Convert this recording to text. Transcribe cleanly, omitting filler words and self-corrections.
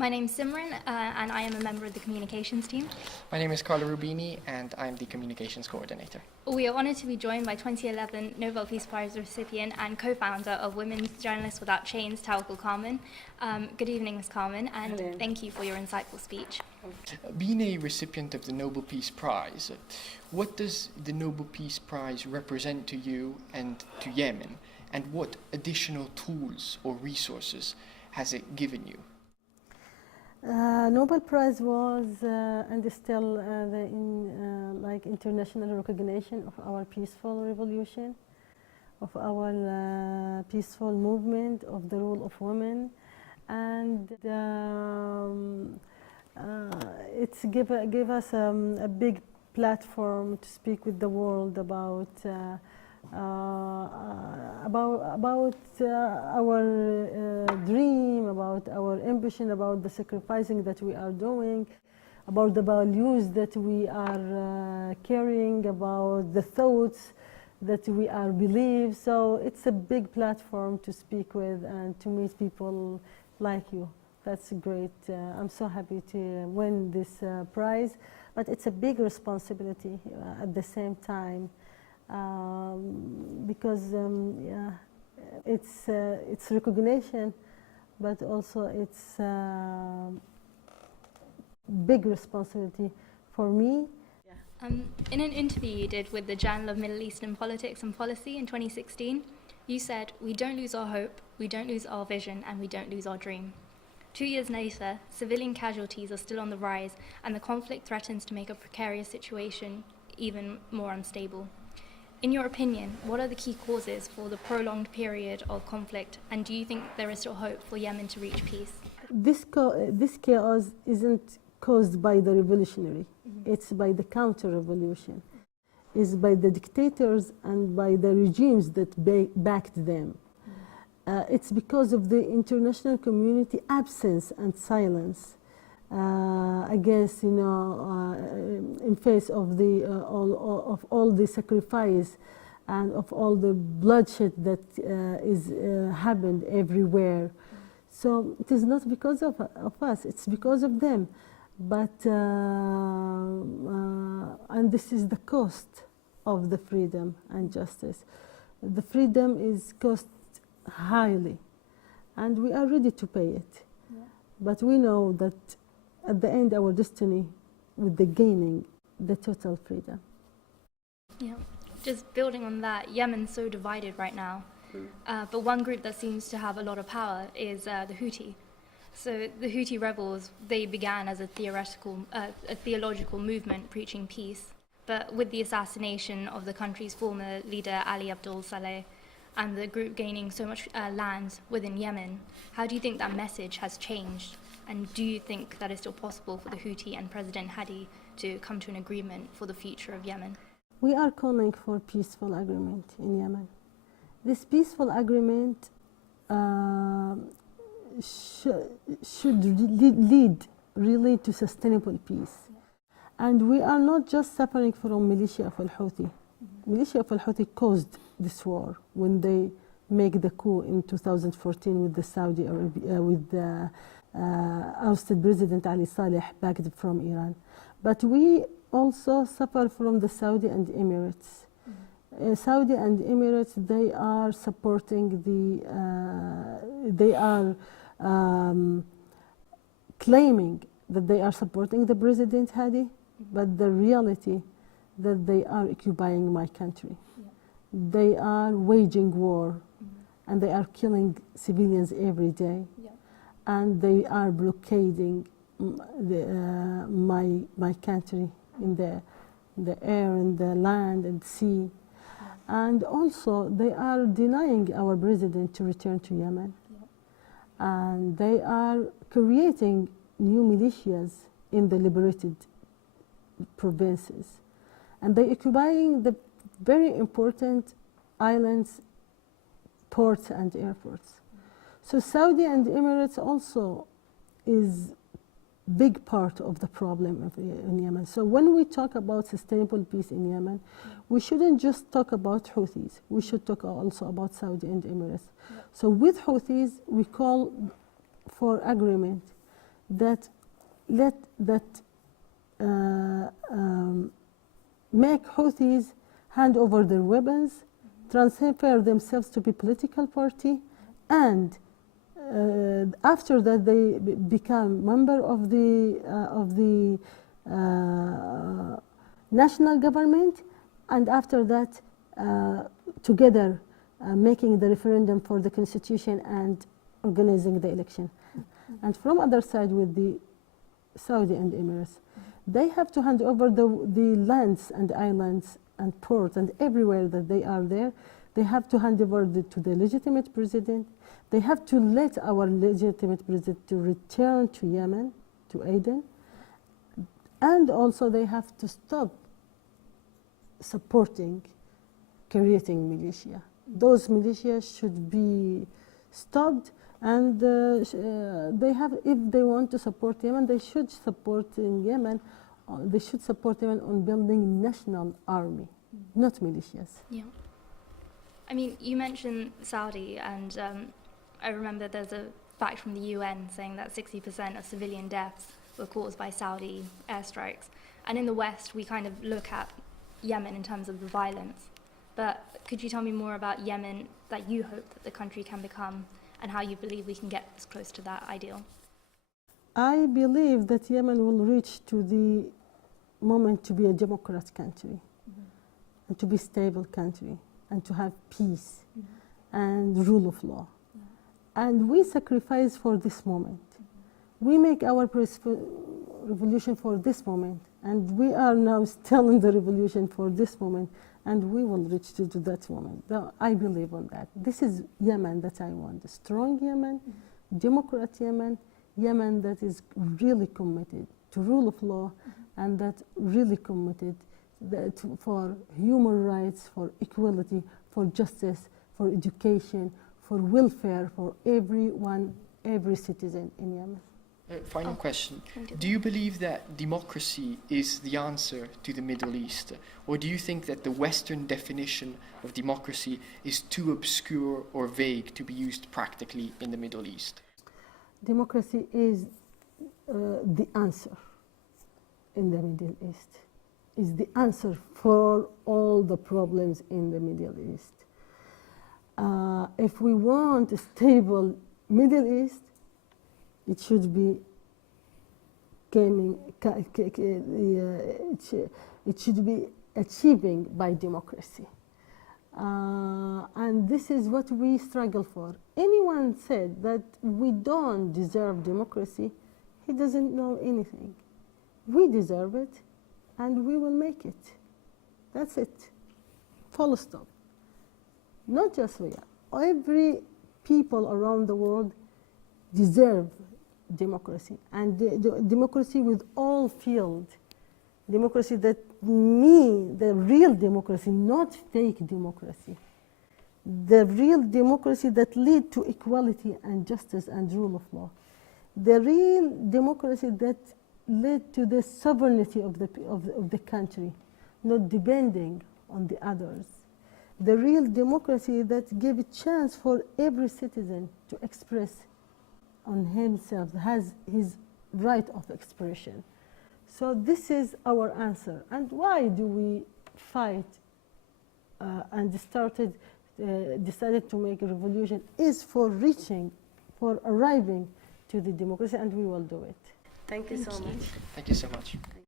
My name's Simran, and I am a member of the communications team. My name is Carlo Rubini, and I'm the communications coordinator. We are honoured to be joined by 2011 Nobel Peace Prize recipient and co-founder of Women's Journalists Without Chains, Tawakkol Karman. Good evening, Ms. Karman, and Hello. Thank you for your insightful speech. Being a recipient of the Nobel Peace Prize, what does the Nobel Peace Prize represent to you and to Yemen, and what additional tools or resources has it given you? Nobel Prize was and is still like international recognition of our peaceful revolution, of our peaceful movement, of the role of women, and it's give us a big platform to speak with the world about our dream, about our ambition, about the sacrificing that we are doing, about the values that we are carrying, about the thoughts that we are believe. So it's a big platform to speak with and to meet people like you. That's great. I'm so happy to win this prize, but it's a big responsibility at the same time. Because yeah, it's recognition, but also it's big responsibility for me. In an interview you did with the Journal of Middle Eastern Politics and Policy in 2016, you said, "We don't lose our hope, we don't lose our vision, and we don't lose our dream." 2 years later, civilian casualties are still on the rise, and the conflict threatens to make a precarious situation even more unstable. In your opinion, what are the key causes for the prolonged period of conflict, and do you think there is still hope for Yemen to reach peace? This chaos isn't caused by the revolutionary. It's by the counter-revolution. It's by the dictators and by the regimes that backed them. It's because of the international community absence and silence against, in face of the all the sacrifice and of all the bloodshed that is happened everywhere. So it is not because of us; it's because of them. But and this is the cost of the freedom and justice. The freedom is cost highly, and we are ready to pay it. Yeah. But we know that at the end, our destiny with the gaining the total freedom. Yeah, just building on that, Yemen's so divided right now. But one group that seems to have a lot of power is the Houthi. So the Houthi rebels, they began as a theological movement preaching peace. But with the assassination of the country's former leader, Ali Abdullah Saleh, and the group gaining so much land within Yemen, how do you think that message has changed? And do you think that it's still possible for the Houthi and President Hadi to come to an agreement for the future of Yemen? We are calling for peaceful agreement in Yemen. This peaceful agreement should lead really to sustainable peace. And we are not just suffering from militia of al-Houthi. Militia of al-Houthi caused this war when they make the coup in 2014 with the Saudi Arabia, with the ousted President Ali Saleh backed from Iran. But we also suffer from the Saudi and Emirates. Saudi and Emirates, they are supporting they are claiming that they are supporting the President Hadi, but the reality that they are occupying my country. Yeah. They are waging war, and they are killing civilians every day. Yeah. And they are blockading my country in the air and the land and sea. Yeah. And also they are denying our president to return to Yemen. Yeah. And they are creating new militias in the liberated provinces. And they occupying the very important islands, ports and airports. So Saudi and Emirates also is big part of the problem in Yemen. So when we talk about sustainable peace in Yemen, we shouldn't just talk about Houthis. We should talk also about Saudi and Emirates. So with Houthis, we call for agreement that make Houthis hand over their weapons, transfer themselves to be political party, and after that they become member of the national government, and after that together making the referendum for the constitution and organizing the election. And from other side with the Saudi and Emirates, they have to hand over the lands and islands and ports and everywhere that they are there. They have to hand over to the legitimate president. They have to let our legitimate president to return to Yemen, to Aden. And also they have to stop supporting, creating militia. Those militias should be stopped, and they have, if they want to support Yemen, they should support in Yemen. They should support Yemen on building national army, not militias. Yeah. I mean, you mentioned Saudi, and I remember there's a fact from the UN saying that 60% of civilian deaths were caused by Saudi airstrikes. And in the West, we kind of look at Yemen in terms of the violence. But could you tell me more about Yemen that you hope that the country can become, and how you believe we can get as close to that ideal? I believe that Yemen will reach to the moment to be a democratic country, and to be a stable country, and to have peace and rule of law. And we sacrifice for this moment. We make our revolution for this moment, and we are now still in the revolution for this moment, and we will reach to that moment. I believe on that. This is Yemen that I want, a strong Yemen, democrat Yemen, Yemen that is really committed to rule of law, and that really committed for human rights, for equality, for justice, for education, for welfare for everyone, every citizen in Yemen. Final question. Do you believe that democracy is the answer to the Middle East? Or do you think that the Western definition of democracy is too obscure or vague to be used practically in the Middle East? Democracy is the answer in the Middle East, is the answer for all the problems in the Middle East. If we want a stable Middle East, it should be it should be achieving by democracy. And this is what we struggle for. Anyone said that we don't deserve democracy, he doesn't know anything. We deserve it, and we will make it. That's it. Full stop. Not just we. Every people around the world deserve democracy, and democracy with all fields. Democracy that the real democracy, not fake democracy. The real democracy that lead to equality and justice and rule of law. The real democracy that led to the sovereignty of the country, not depending on the others. The real democracy that gave a chance for every citizen to express on himself, has his right of expression. So this is our answer. And why do we fight and decided to make a revolution is for arriving to the democracy, and we will do it. Thank you so much. Thank you so much.